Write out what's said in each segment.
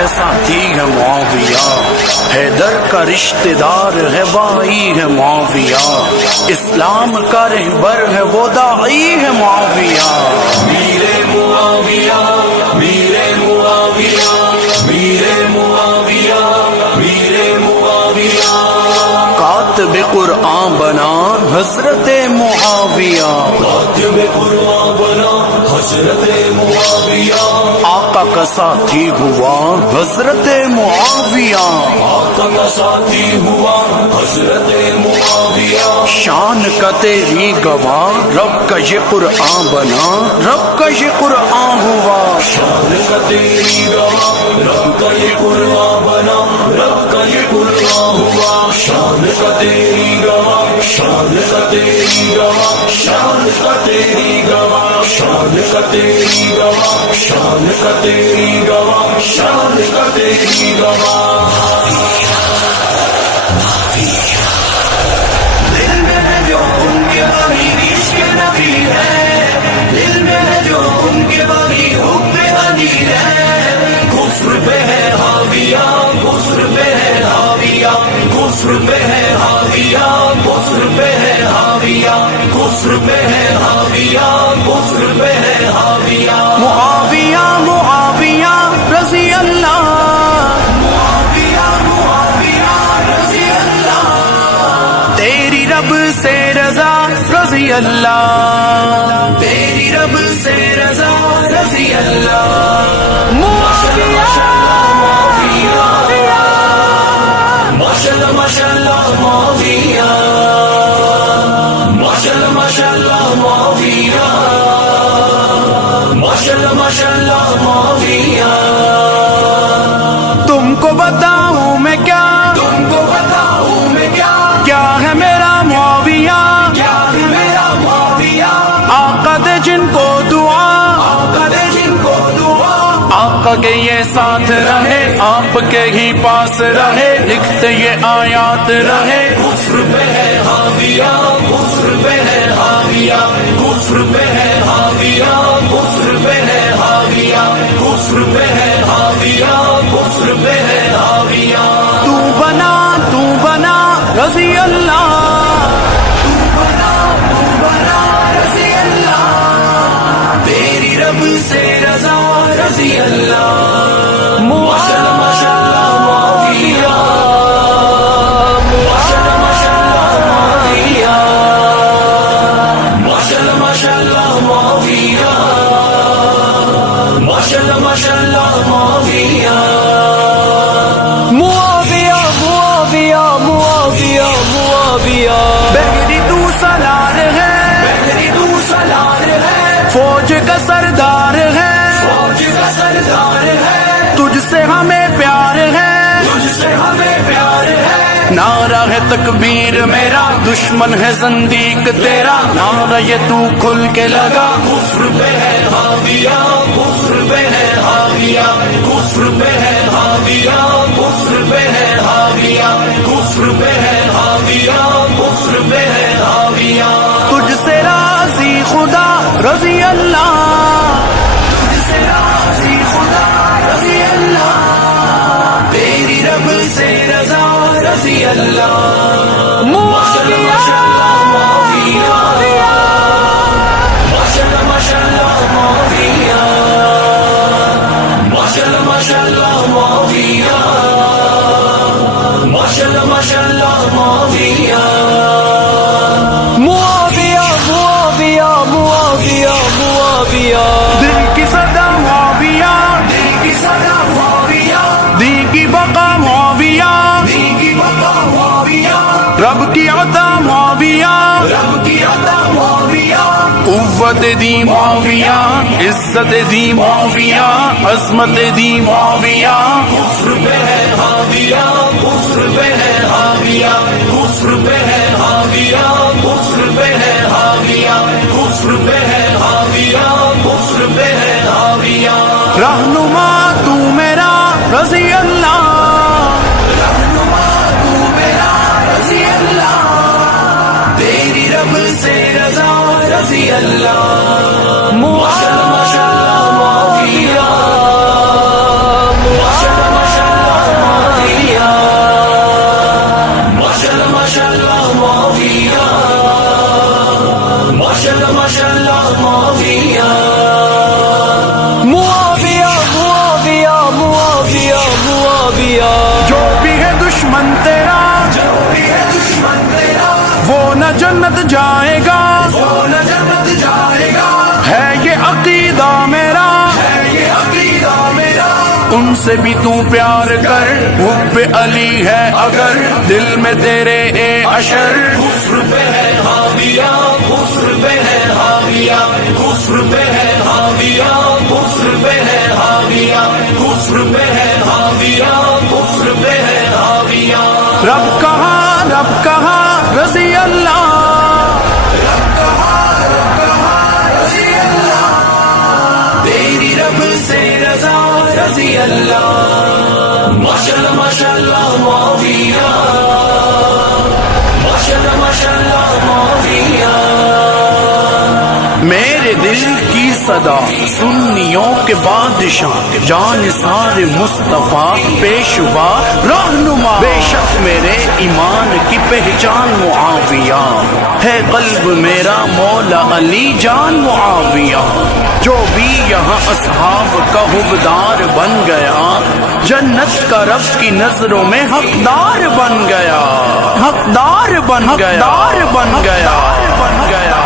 ہے ساتھی ہے معاویہ، حیدر کا رشتہ دار ہے بھائی ہے معاویہ، اسلام کا رہبر ہے وہ داعی ہے معاویہ۔ میرے معاویہ میرے معاویہ میرے معاویہ میرے معاویہ، کاتب قرآن بنا حضرت معاویہ، کاتب قرآن بنا حضرت معاویہ، آقا کا ساتھی ہوا حضرت معاویہ، آقا کا ساتھی ہوا حضرت معاویہ، شان کا تیری گواہ رب کا یہ قرآن بنا، رب کا یہ قرآن ہوا، شان کا تیری گواہ رب کا یہ قرآن بنا، رب کا یہ قرآن ہوا، شان کا تیری گواہ، شان کا تیری گواہ، شان کا تیری گواہ، شان کا تیری گواہ، شان کا تیری گواہ، شان کا تیری گواہ۔ دل میں ہے جو ان کے بغیر عشق نبی ہے، دل میں ہے جو ان کے بغیر حب علی ہے، کفر پہ ہے حاویہ، کفر پہ ہے حاویہ، کفر پہ ہے حاویہ، کفر پہ ہے حاویہ، کفر پہ ہے حاویہ، کفر پہ ہے حاویہ۔ معاویہ معاویہ رضی اللہ، معاویہ معاویہ رضی اللہ، تیری رب سے رضا رضی اللہ، تیری رب سے رضا رضی اللہ۔ معاویہ ماشاءاللہ ماشاءاللہ معاویہ، ماشاءاللہ ماشاءاللہ معاویہ، ماشاءاللہ ماشاءاللہ معاویہ۔ تم کو بتاؤں میں کیا، تم کو بتاؤں میں کیا، کیا ہے میرا معاویہ، کیا ہے میرا معاویہ، آقا دے جن کو دعا، آقا دے جن کو دعا، آقا کے یہ ساتھ رہے، آپ کے ہی پاس رہے، لکھتے یہ آیات رہے، کفر پہ ہے حاویہ، کفر پہ ہے حاویہ، کفر پہ ہے حاویہ، کفر پہ ہے حاویہ، کفر پہ ہے حاویہ، کفر پہ ہے حاویہ۔ تو بنا رضی اللہ، تو بنا رضی اللہ، تیری رب سے رضا رضی اللہ۔ ماشاءاللہ ماشاءاللہ معاویہ، ماشاءاللہ ماشاءاللہ معاویہ، ماشاءاللہ ماشاءاللہ معاویہ، ماشاءاللہ ماشاءاللہ معاویہ۔ معاویہ معاویہ معاویہ معاویہ، بحری تو سالار ہے، بحری تو سالار ہے، فوج کا سردار ہے، فوج کا سردار ہے، تجھ سے ہمیں پیار ہے، تجھ سے ہمیں پیار ہے، نعرہ ہے تکبیر میرا، دشمن ہے زندیق تیرا، نعرہ یہ تو کھل کے لگا، کفر پہ ہے حاویہ، کفر پہ ہے حاویہ، کفر پہ ہے حاویہ، کفر پہ ہے حاویہ، کفر پہ ہے حاویہ، کفر پہ ہے حاویہ۔ تجھ سے راضی خدا رضی اللہ، تجھ سے راضی خدا رضی اللہ، تیری رب سے رضا رضی اللہ۔ ماشاءاللہ ماشاءاللہ معاویہ، ماشاءاللہ ماشاءاللہ معاویہ، ماشاءاللہ ماشاءاللہ معاویہ، ماشاءاللہ ماشاءاللہ معاویہ۔ معاویہ معاویہ معاویہ معاویہ، دل کی صدا معاویہ، دل کی صدا معاویہ، دین کی بقا معاویہ، دین کی بقا معاویہ، رب کی عطا معاویہ، رب کی عطا معاویہ، قوت دی معاویہ، عزت دی معاویہ، عظمت دی معاویہ، کفر پہ ہے حاویہ، کفر پہ ہے حاویہ، کفر پہ ہے حاویہ، کفر پہ ہے حاویہ، کفر پہ ہے حاویہ، کفر پہ ہے حاویہ۔ رہنما تو میرا رضی اللہ، رہنما تو میرا رضی اللہ، تیری رب سے رضا رضی اللہ۔ ماشاءاللہ ماشاءاللہ معاویہ، ماشاءاللہ جنت جائے گا، وہ نہ جنت جائے گا، ہے یہ عقیدہ میرا، ہے یہ عقیدہ میرا۔ ان سے بھی تو پیار کر، حب علی ہے اگر دل میں تیرے اے اشر، کفر پہ ہے حاویہ، کفر پہ ہے حاویہ، کفر پہ ہے حاویہ، کفر پہ ہے حاویہ، کفر پہ ہے حاویہ، کفر پہ ہے حاویہ۔ رب کہا رضی اللہ، رب کہا رضی اللہ، تیری رب سے رضا رضی اللہ۔ ماشاءاللہ ماشاءاللہ معاویہ، ماشاءاللہ ماشاءاللہ معاویہ۔ میرے دل کی صدا سنیوں کے بادشاہ، جان سار مصطفیٰ پیشوا رہنما، بے شک میرے ایمان کی پہچان معاویہ ہے، قلب میرا مولا علی جان معاویہ۔ جو بھی یہاں اصحاب کا حبدار بن گیا، جنت کا رب کی نظروں میں حقدار بن گیا، حقدار بن گیا، حقدار بن گیا، بن گیا۔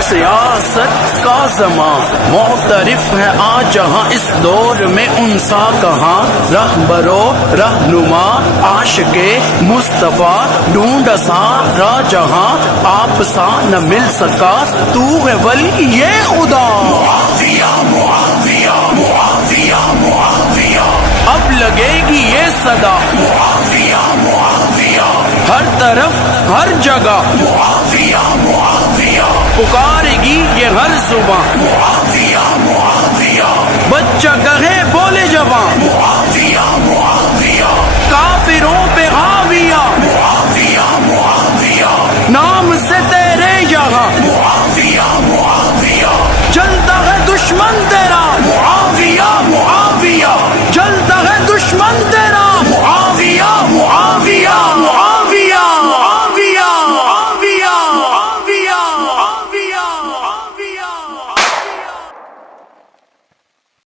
سیاست کا زمان معترف ہے آج جہاں، اس دور میں ان سا کہاں، رہبرو رہنما عاشق مصطفیٰ ڈھونڈ سارا جہاں، آپ سا نہ مل سکا، تو ہے ولی یہ خدا۔ معاویہ معاویہ معاویہ معاویہ، اب لگے گی یہ صدا، معاویہ معاویہ، ہر طرف ہر جگہ، معاویہ معاویہ، پکارے گی یہ ہر زبان، معاویہ معاویہ، بچہ کہے بولے جوان، معاویہ معاویہ، کافروں